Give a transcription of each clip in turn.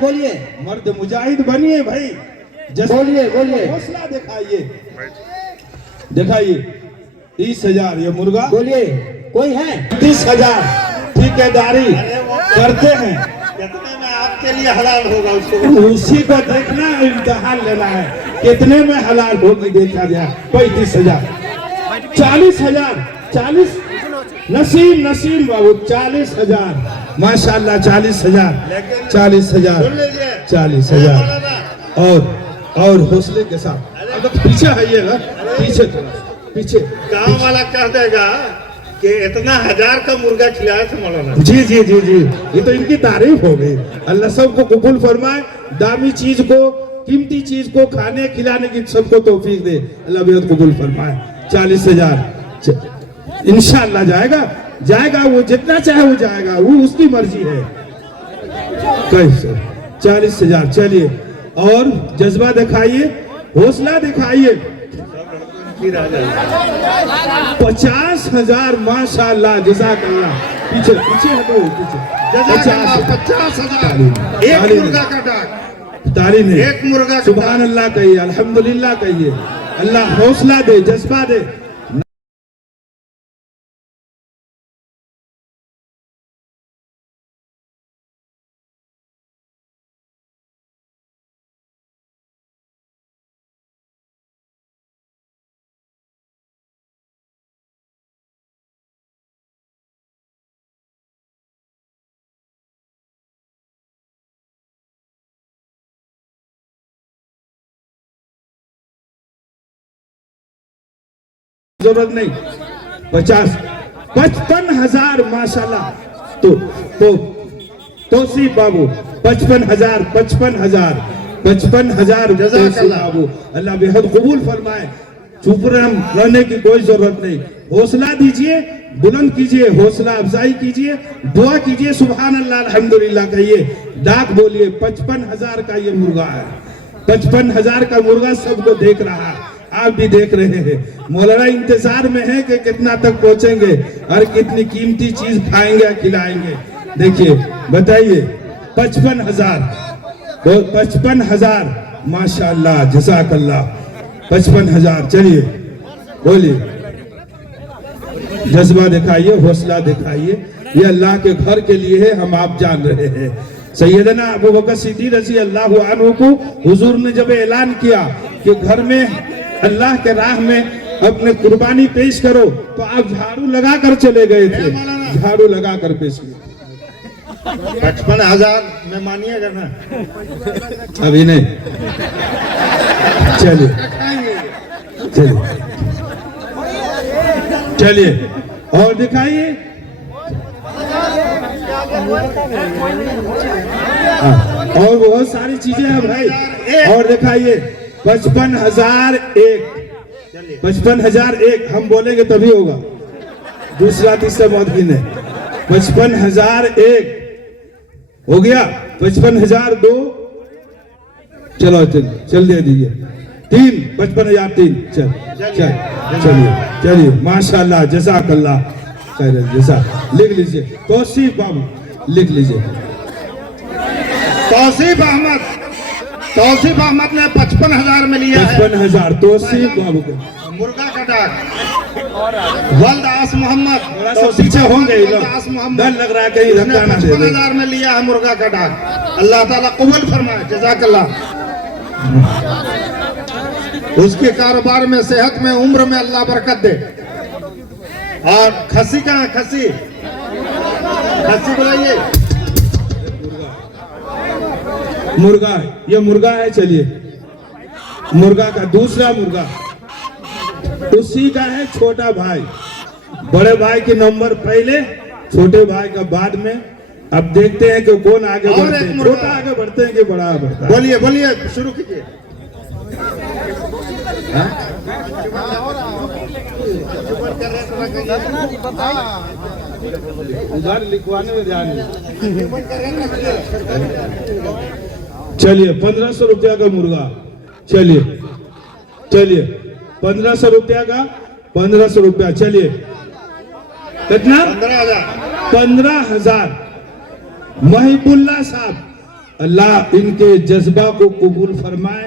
बोलिए, मर्द मुजाहिद बनिए भाई। बोलिए बोलिए, हौसला दिखाइए, दिखाइए। 30,000 ये मुर्गा। बोलिए, कोई है? 30,000 ठेकेदारी करते हैं। कितने में आपके लिए हलाल होगा उसको? उसी को देखना है, इम्तिहान लेना है कितने में हलाल होगी। देखा जाए 35,000, 40,000, 40 नसीम बाबू 40,000 माशाल्लाह, 40,000, 40,000, 40,000 और हौसले के साथ। अब पीछे आइएगा, पीछे पीछे। गांव वाला कह देगा कि इतना 1000 का मुर्गा खिलाया था मौलाना। जी जी जी जी, ये तो इनकी तारीफ हो गई। अल्लाह सबको कबूल फरमाए, दामी चीज को, कीमती चीज को खाने खिलाने की सबको तौफीक दे। अल्लाह बेहद कबूल फरमाए। 40,000 इंशाअल्लाह जाएगा, वो जितना चाहे वो जाएगा, वो उसकी मर्जी है। कैसे 40,000। चलिए और जज्बा दिखाइए, हौसला दिखाइए। 50,000 माशाअल्लाह, जज़ाकल्लाह। पीछे हटो, पीछे। 50,000 एक मुर्गा का डाक। ताली नहीं, एक मुर्गा। सुभान अल्लाह कहिए, अल्हम्दुलिल्लाह कहिए। अल्लाह हौसला दे, जज्बा दे। जरूरत नहीं। 55,000 माशाल्लाह। तौसीफ बाबू 55,000 बाबू। अल्लाह बेहद कबूल फरमाए। चुप रहने की कोई जरूरत नहीं। हौसला दीजिए, बुलंद कीजिए, हौसला अफजाई कीजिए, दुआ कीजिए, सुभान अल्लाह अल्हम्दुलिल्लाह कहिए, डाक बोलिए। 55,000 का ये मुर्गा है। 55,000 का मुर्गा सबको देख रहा है, आप भी देख रहे हैं। मौलाना इंतजार में है कि कितना तक पहुंचेंगे और कितनी कीमती चीज खाएंगे, खिलाएंगे। देखिए, बताइए 55,000, 55,000 माशाअल्लाह, जज़ाकल्लाह। 55,000। चलिए बोलिए, जज्बा दिखाइए, हौसला दिखाइए। ये अल्लाह के घर के लिए है, हम आप जान रहे हैं। सैयदना अबू बकर सिद्दीक रज़ी अल्लाह अन्हु को हुजूर ने जब ऐलान किया कि घर में अल्लाह के राह में अपने कुर्बानी पेश करो, तो आप झाड़ू लगा कर चले गए थे। झाड़ू लगा कर पेश किया। 55,000 में मानिएगा ना? अभी नहीं। चलिए और दिखाइए। और बहुत सारी चीजें हैं भाई, और दिखाइए। 55,001, 55,001 हम बोलेंगे तभी होगा। दूसरा तीसरा मौत गिने। 55,001 हो गया। 55,002 चलो चल दे दीजिए। 3, 55,003 चलिए माशाअल्लाह, जज़ाकल्लाह खैर। जज़ा लिख लीजिए, तौसीफ बाबू लिख लीजिए। तौसीफ अहमद ने 55,000 में लिया है। 55,000 तौसीफ बाबू को। मुर्गा का डाक। वल्द आस मोहम्मद, थोड़ा सा पीछे होंगे, डर लग रहा है कहीं धक्का ना दे। 55,000 में लिया है मुर्गा का डाक। अल्लाह ताला कबूल फरमाए, जज़ाकल्लाह। उसके कारोबार में, सेहत में, उम्र में अल्लाह बरकत दे। और खसी कहाँ? खसी बुलाइए। मुर्गा, ये मुर्गा है। चलिए, मुर्गा का दूसरा मुर्गा उसी का है। छोटा भाई, बड़े भाई के नंबर पहले, छोटे भाई का बाद में। अब देखते हैं कि कौन आगे बढ़ते हैं, छोटा आगे बढ़ते हैं कि बड़ा बढ़ता है। बोलिए शुरू कीजिए। उधर लिखवाने में ध्यान। चलिए 1,500 रुपया का मुर्गा। चलिए 1,500 रुपया का, 1,500 रुपया। चलिए कितना? 15,000। 15,000 महिबुल्ला साहब अल्लाह इनके जज्बा को कबूल फरमाए।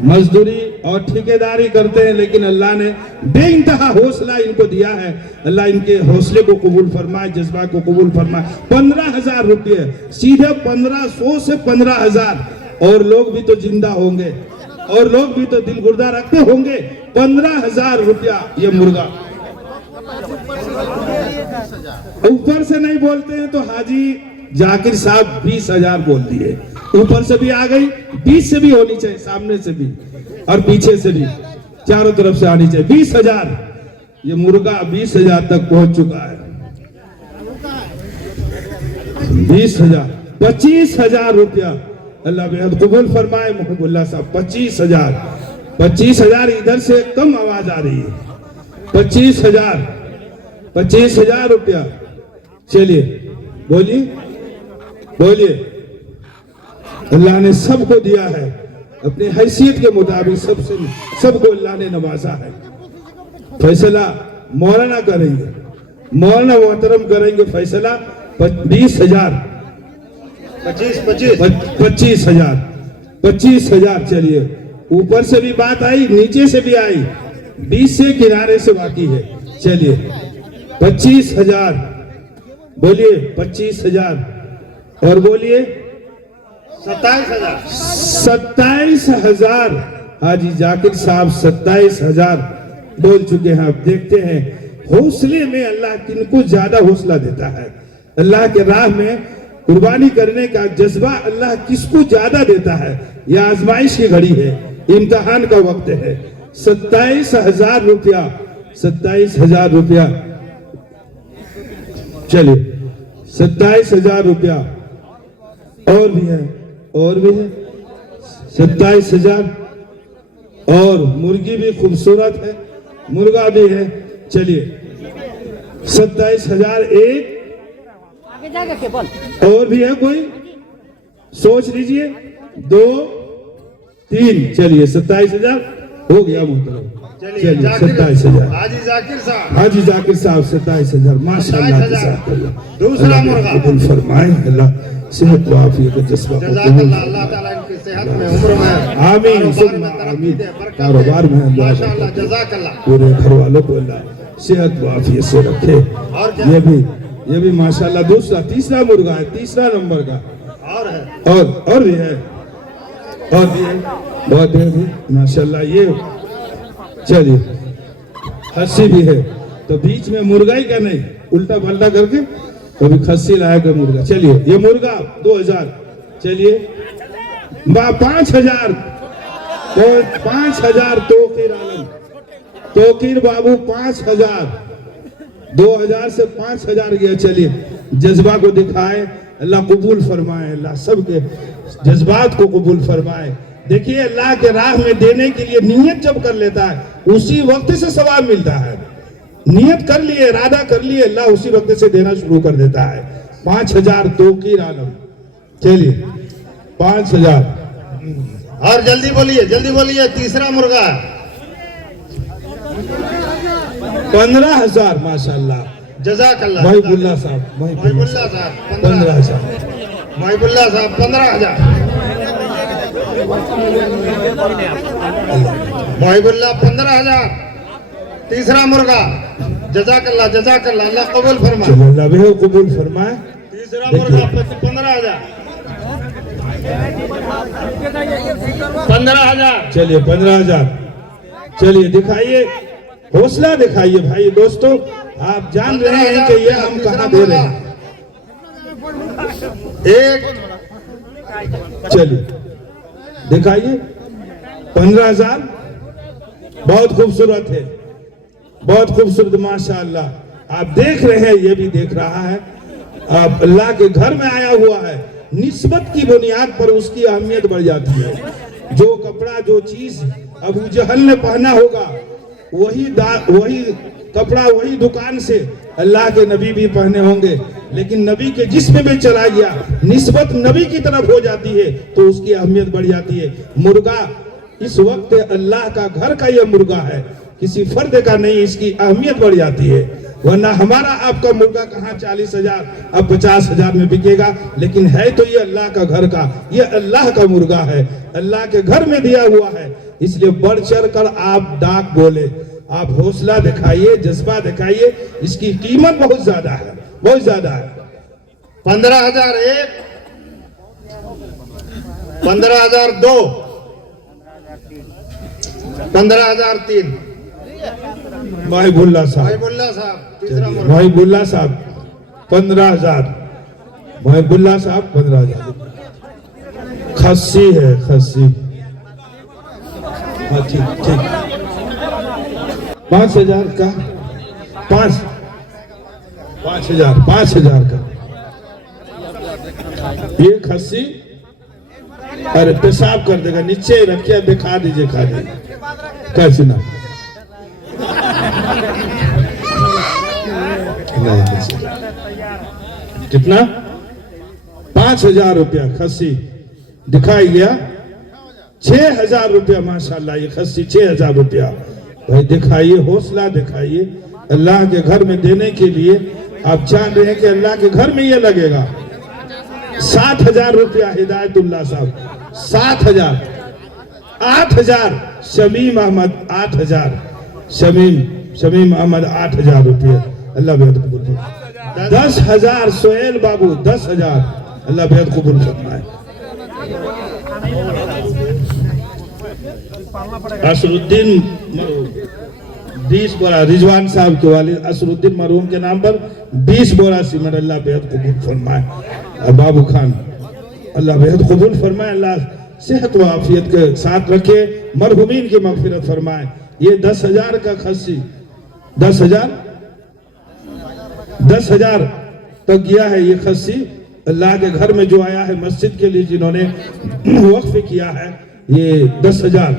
मजदूरी और ठेकेदारी करते हैं, लेकिन अल्लाह ने बेइंतहा हौसला इनको दिया है। अल्लाह इनके हौसले को कबूल फरमाए, जज्बा को कबूल फरमाए। 15,000 रुपये, सीधे 1500 से 15,000। और लोग भी तो जिंदा होंगे, और लोग भी तो दिल गुर्दा रखते होंगे। 15,000 रुपया ये मुर्गा। ऊपर से नहीं बोलते हैं तो हाजी जाकिर साहब 20,000 बोल दिए। ऊपर से भी आ गई, 20 से भी होनी चाहिए, सामने से भी और पीछे से भी, चारों तरफ से आनी चाहिए। 20,000 ये मुर्गा 20,000 तक पहुंच चुका है। 20,000, 25,000 रुपया। अल्लाह बेहद कबूल फरमाए। मोहब्बुल्लाह साहब 25,000। 25,000 इधर से कम आवाज आ रही है। 25,000, 25,000 रुपया। चलिए बोलिए बोलिए। अल्लाह ने सबको दिया है अपनी हैसियत के मुताबिक, सबको अल्लाह ने नवाजा है। फैसला मौलाना करेंगे, मौलाना मोहतरम करेंगे फैसला। 20,000, 25,000, 25,000। चलिए, ऊपर से भी बात आई, नीचे से भी आई, 20 से किनारे से बाकी है। चलिए 25,000 बोलिए, 25,000 और बोलिए 27,000। 27,000। हाजी जाकिर साहब 27,000 बोल चुके हैं। आप देखते हैं हौसले में अल्लाह किनको ज्यादा हौसला देता है। अल्लाह के राह में कुर्बानी करने का जज्बा अल्लाह किसको ज्यादा देता है। यह आजमाइश की घड़ी है, इम्तिहान का वक्त है। 27,000 रुपया, 27,000 रुपया। चलिए 27,000 रुपया। और भी है, और भी है 27,000। और मुर्गी भी खूबसूरत है, मुर्गा भी है। चलिए 27,000 एक। और भी है कोई? सोच लीजिए, 2, 3। चलिए 27,000 हो गया मुहतरम। चलिए 27,000। हाजी जाकिर साहब, हाजी जाकिर साहब 27,000। माशाअल्लाह। दूसरा मुर्गा कबूल फरमाए। अल्लाह सेहत व आफियत का जज्बा जज़ाकल्लाह। अल्लाह ताला इनकी सेहत में, उम्र में, आमीन, आमीन, कारोबार में माशाअल्लाह। जज़ाकल्लाह। पूरे घर वालों को अल्लाह सेहत व आफियत से रखे। और क्या? ये भी माशाअल्लाह। दूसरा, तीसरा मुर्गा है, तीसरा नंबर का। और है, और भी है, और भी है, बहुत है भी माशाअल्लाह। ये चलिए खस्सी भी है, तो बीच में मुर्गा ही क्या नहीं, उल्टा पल्टा करके कभी खस्सी लाएगा मुर्गा। चलिए ये मुर्गा 2,000। चलिए 5,000, 5,000 तोकीर आलम, तोकीर बाबू 5,000। 2,000 से 5,000 गया। चलिए जज्बा को दिखाए, अल्लाह कबूल फरमाए, अल्लाह सबके जज्बात को कबूल फरमाए। देखिए अल्लाह के राह में देने के लिए नियत जब कर लेता है, उसी वक्त से सवाब मिलता है। नियत कर लिए, इरादा कर लिए, अल्लाह उसी वक्त से देना शुरू कर देता है। 5,000 तोकीर आलम। चलिए 5,000। और जल्दी बोलिए, जल्दी बोलिए। तीसरा मुर्गा 15,000। माशाअल्लाह। जज़ाकल्लाह। महिबुल्लाह साहब, महिबुल्लाह साहब 15,000। महिबुल्लाह साहब 15,000। महिबुल्लाह 15,000। तीसरा मुर्गा। जज़ाकल्लाह, जज़ाकल्लाह। अल्लाह कबूल फरमाए। चलो अल्लाह भी कबूल फरमाए। तीसरा मुर्गा 15,000। 15,000। चलिए 15,000। चलिए दिखाइए, हौसला दिखाइए भाई। दोस्तों आप जान रहे हैं कि ये हम कहाँ दे रहे हैं। एक। चलिए दिखाइए 15,000। बहुत खूबसूरत है, बहुत खूबसूरत माशाअल्लाह। आप देख रहे हैं, ये भी देख रहा है। आप अल्लाह के घर में आया हुआ है, निस्बत की बुनियाद पर उसकी अहमियत बढ़ जाती है। जो कपड़ा, जो चीज अबू जहल ने पहना होगा, वही कपड़ा वही दुकान से अल्लाह के नबी भी पहने होंगे, लेकिन नबी के जिस्म में चला गया, निस्बत नबी की तरफ हो जाती है तो उसकी अहमियत बढ़ जाती है। मुर्गा इस वक्त अल्लाह का घर का यह मुर्गा है, किसी फर्द का नहीं, इसकी अहमियत बढ़ जाती है। वरना हमारा आपका मुर्गा कहाँ 40,000 अब 50,000 में बिकेगा। लेकिन है तो ये अल्लाह का घर का, ये अल्लाह का मुर्गा है, अल्लाह के घर में दिया हुआ है। इसलिए बढ़ चढ़ कर आप डाक बोले, आप हौसला दिखाइए, जज्बा दिखाइए। इसकी कीमत बहुत ज्यादा है, बहुत ज्यादा है। 15,001, 15,002, 15,003। भाई बुल्ला भाई साहब, बुल्ला साहब तीसरा मुर्गा। भाई बुल्ला साहब 15,000, भाई बुल्ला साहब 15,000। खस्सी है, खस्सी। हाँ ठीक ठीक। 5,000 का, 5,000 का ये खस्सी। अरे पेशाब कर देगा, नीचे रखिए, दिखा दीजिए, खा दीजिए। कैसे ना कितना? 5,000 रुपया खस्सी दिखाई गया। 6,000 रुपया माशाल्लाह ये खस्सी, 6,000 रुपया। भाई दिखाइए, हौसला दिखाइए। अल्लाह के घर में देने के लिए आप जान रहे हैं कि अल्लाह के घर में ये लगेगा। 7,000 रुपया हिदायतुल्लाह साहब, 7,000। 8,000 शमीम अहमद, 8,000 शमीम अहमद, 8,000 रुपये। अल्लाह बेहद कबूल फरमाए। 10,000 सोहेल बाबू, 10,000। अल्लाह बेहद कबूल फरमाए। असरुद्दीन मरहूम 20 बोरा, रिजवान साहब के वालिद असरुद्दीन मरहूम के नाम पर 20 बोरा सीमेंट। अल्लाह बेहद कबूल फरमाए। और बाबू खान अल्लाह बेहद कबूल फरमाए। अल्लाह सेहत व आफियत के साथ रखे, मरहुमीन की मगफिरत फरमाए। ये 10,000 का खस्सी, 10,000 तक गया है ये खस्सी। अल्लाह के घर में जो आया है, मस्जिद के लिए जिन्होंने वक्फ किया है, ये 10,000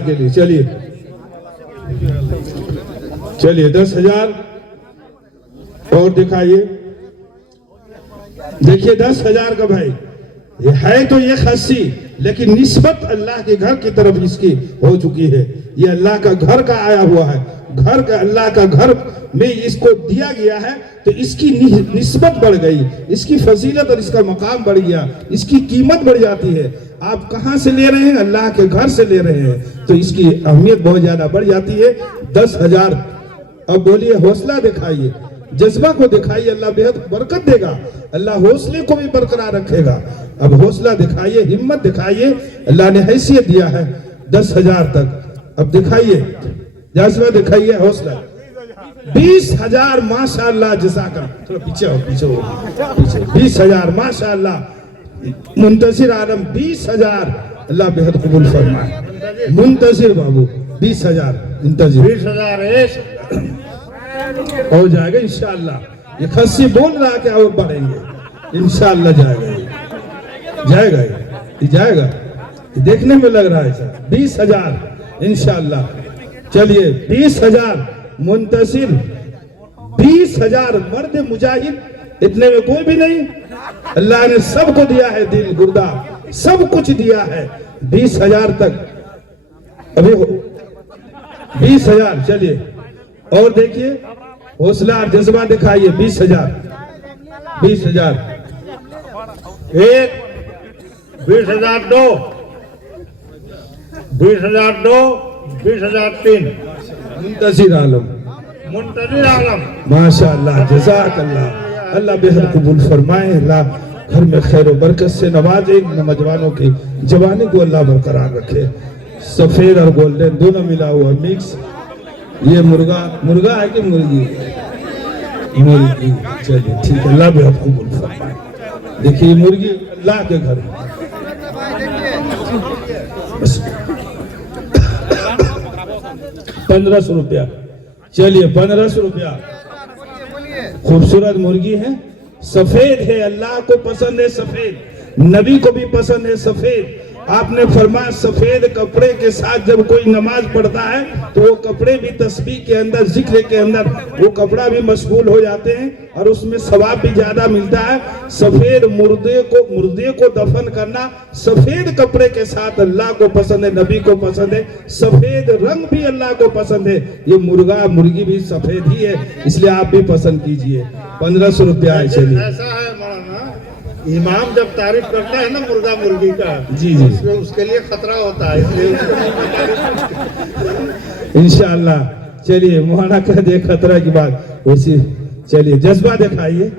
के लिए। चलिए 10,000 और दिखाइए। देखिए 10,000 का भाई, ये है तो ये खस्सी, लेकिन निस्बत अल्लाह के घर की तरफ इसकी हो चुकी है। ये अल्लाह का घर का आया हुआ है, घर का, अल्लाह का घर में इसको दिया गया है, तो इसकी निस्बत बढ़ गई, इसकी फजीलत और इसका मकाम बढ़ गया, इसकी कीमत बढ़ जाती है। आप कहां से ले रहे हैं? अल्लाह के घर से ले रहे हैं, तो इसकी अहमियत बहुत ज्यादा बढ़ जाती है। 10,000। अब बोलिए, हौसला दिखाइए, जज्बा को दिखाइए, अल्लाह बेहद बरकत देगा, अल्लाह हौसले को भी बरकरार रखेगा। अब हौसला दिखाइए, हिम्मत दिखाइए, अल्लाह ने हैसियत दिया है 10,000 तक। अब दिखाइए, जज्बा दिखाइए, हौसला। 20,000 माशाअल्लाह, जज़ाकल्लाह। थोड़ा पीछे हो, पीछे 20,000 माशाअल्लाह। मुंतजिर आलम 20,000। अल्लाह बेहद कबूल फरमाए। मुंतजिर बाबू 20,000, मुंतजिर 20,001 हो जाएगा इंशाअल्लाह। ये खस्सी बोल रहा है कि और बढ़ेंगे, इंशाअल्लाह जाएगा, जाएगा, ये जाएगा। ये देखने में लग रहा है सर। 20,000 इंशाअल्लाह। चलिए 20,000 मुंतसिर, 20,000 मर्द मुजाहिद, इतने में कोई भी नहीं। अल्लाह ने सबको दिया है, दिल गुर्दा सब कुछ दिया है। 20,000 तक अभी 20,000। चलिए और देखिए, हौसला जज्बा दिखाइए। 20,000, 20,000 एक, 20,002, 20,002, 20,003। मुंतजिर आलम, मुंतजिर आलम माशाअल्लाह, जज़ाकल्लाह। अल्लाह बेहद कबूल फरमाए। अल्लाह घर में खैर बरकत से नवाजे। नौजवानों की जवानी को अल्लाह बरकरार रखे। सफेद और गोल्डन दोनों मिला हुआ मिक्स। ये मुर्गा है कि मुर्गी? मुर्गी। चलिए ठीक है, अल्लाह बेहद कबूल फरमाए। देखिए मुर्गी अल्लाह के घर में 1,500 रुपया। चलिए 1,500 रुपया। खूबसूरत मुर्गी है, सफेद है, अल्लाह को पसंद है सफेद, नबी को भी पसंद है सफेद। आपने फरमाया सफेद कपड़े के साथ जब कोई नमाज पढ़ता है तो वो कपड़े भी तस्बीह के अंदर, जिक्र के अंदर वो कपड़ा भी मशगूल हो जाते हैं और उसमें सवाब भी ज्यादा मिलता है। सफेद मुर्दे को दफन करना सफेद कपड़े के साथ अल्लाह को पसंद है, नबी को पसंद है। सफेद रंग भी अल्लाह को पसंद है। ये मुर्गा मुर्गी भी सफेद ही है, इसलिए आप भी पसंद कीजिए। 1500 रुपया है। चलिए, ऐसा है मौलाना, इमाम जब तारीफ करता है ना मुर्गा मुर्गी का, जी उसके लिए खतरा होता है, इसलिए इंशाअल्लाह। चलिए, मौलाना कह दे खतरा की बात वैसी। चलिए, जज्बा दिखाइए।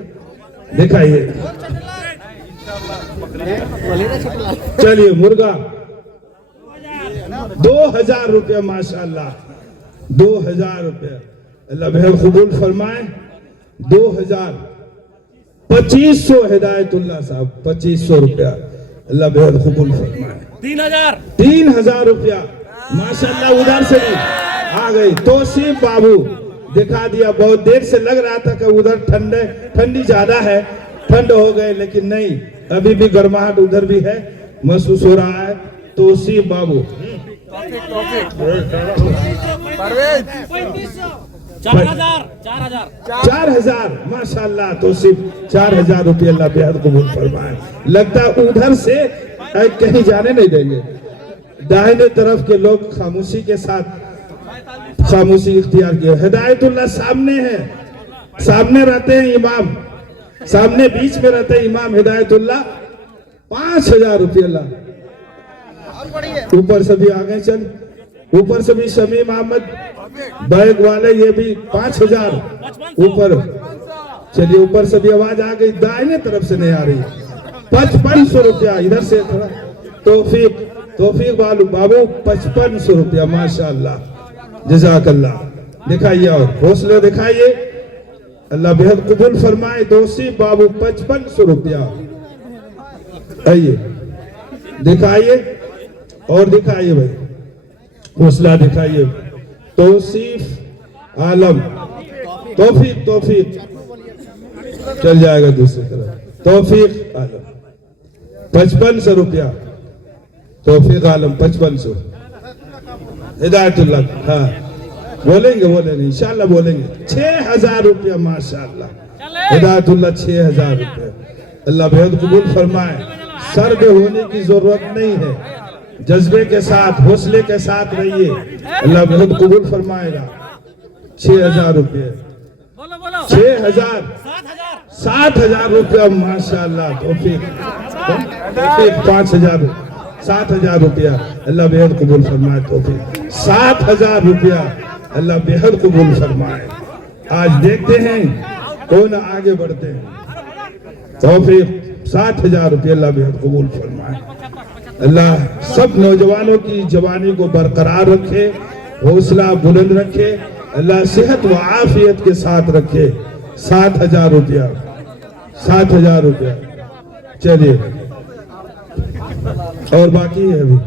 चलिए, मुर्गा 2000 रुपया, माशाअल्लाह 2000 रुपया, अल्लाह बेहद कबूल फरमाए। 2000, 2500 हिदायतुल्लाह साहब, 2500 रुपया, अल्लाह बेहद कबूल फरमाए। 3000 रुपया, माशाअल्लाह। उधर से आ गई तौसीफ बाबू, दिखा दिया। बहुत देर से लग रहा था कि उधर ठंडी ज्यादा है, ठंड हो गए, लेकिन नहीं, अभी भी गर्माहट उधर भी है, महसूस हो रहा है। तौसीफ बाबू 4000, माशाअल्लाह। तौसीफ 4000 रुपये, अल्लाह बेहद कबूल फरमाए। लगता है उधर से कहीं जाने नहीं देंगे। दाहिने तरफ के लोग खामोशी के साथ खामोशी इख्तियार किया। हिदायतुल्लाह सामने है, सामने रहते हैं इमाम, सामने बीच में रहते हैं इमाम हिदायतुल्लाह। 5000 रुपये, ऊपर से भी आ गए। चल, ऊपर से भी शमीम अहमद बैग वाले, ये भी 5000 ऊपर। चलिए, ऊपर से भी आवाज आ गई, दाहिने तरफ से नहीं आ रही। 5500 रुपया, इधर से थोड़ा। तौफीक बाबू 5500 रुपया, माशाअल्लाह, जज़ाकल्लाह। दिखाइए और हौसले दिखाइए, अल्लाह बेहद कबूल फरमाए। तौसीफ बाबू 5500 रुपया। आइए, दिखाइए और दिखाइए भाई, हौसला दिखाइए। तौसीफ आलम, तौफीक चल जाएगा दूसरी तरफ। तौफीक आलम 5500 रुपया, तौफीक आलम 5500। हिदायतुल्लाह, हाँ बोलेंगे इंशाअल्लाह बोलेंगे। 6000 रुपया, माशाअल्लाह। हिदायतुल्लाह 6000 रुपया, अल्लाह बेहद कबूल फरमाए। सर्द होने की जरूरत नहीं है, जज्बे के साथ, हौसले के साथ रहिए, अल्लाह बेहद कबूल फरमाएगा। 6000 रुपये, 7000 रुपया, माशाअल्लाह। तौफीक 5000, 7000 रुपया, अल्लाह बेहद कबूल फरमाए। तौफीक 7000 रुपया, अल्लाह बेहद कबूल फरमाए। आज देखते हैं कौन आगे बढ़ते हैं। तौफीक 7000 रुपया, अल्लाह बेहद कबूल फरमाए। अल्लाह सब नौजवानों की जवानी को बरकरार रखे, हौसला बुलंद रखे, अल्लाह सेहत व आफियत के साथ रखे। 7000 रुपया, 7000 रुपया। चलिए, और बाकी है अभी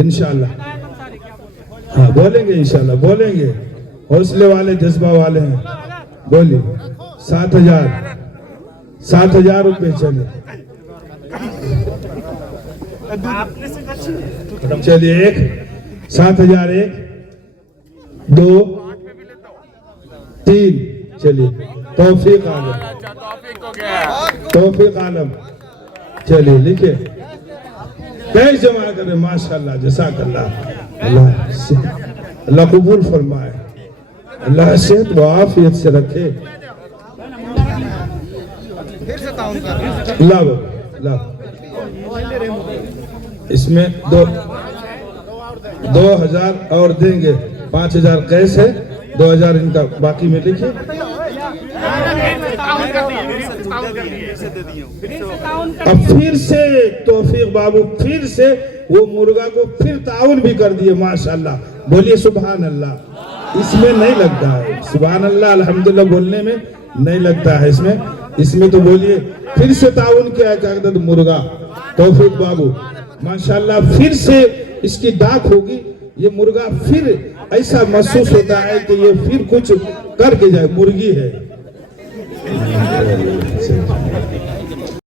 इंशाअल्लाह। हाँ बोलेंगे, इंशाअल्लाह बोलेंगे, हौसले वाले जज्बा वाले हैं। बोलिए 7000 रुपये। चलिए, 7000, 1 2 3। चलिए, तौफीक आलम। चलिए, लिखे, कैश जमा करें, माशाअल्लाह, जज़ाकल्लाह। अल्लाह कबूल फरमाए, अल्लाह सेहत व आफियत से रखे। लाभ इसमें 2000 और देंगे, 5000 कैश है, 2000 इनका बाकी में लिखिए। अब फिर से तौफीक बाबू फिर से वो मुर्गा को फिर ताउन भी कर दिए, माशाअल्लाह। बोलिए सुभान अल्लाह। इसमें नहीं लगता है, सुभान अल्लाह अल्हम्दुलिल्लाह बोलने में नहीं लगता है इसमें तो बोलिए फिर से ताउन किया है मुर्गा। तौफीक बाबू माशाअल्लाह, फिर से इसकी डाक होगी। ये मुर्गा फिर ऐसा महसूस होता है कि ये फिर कुछ करके जाए, मुर्गी है।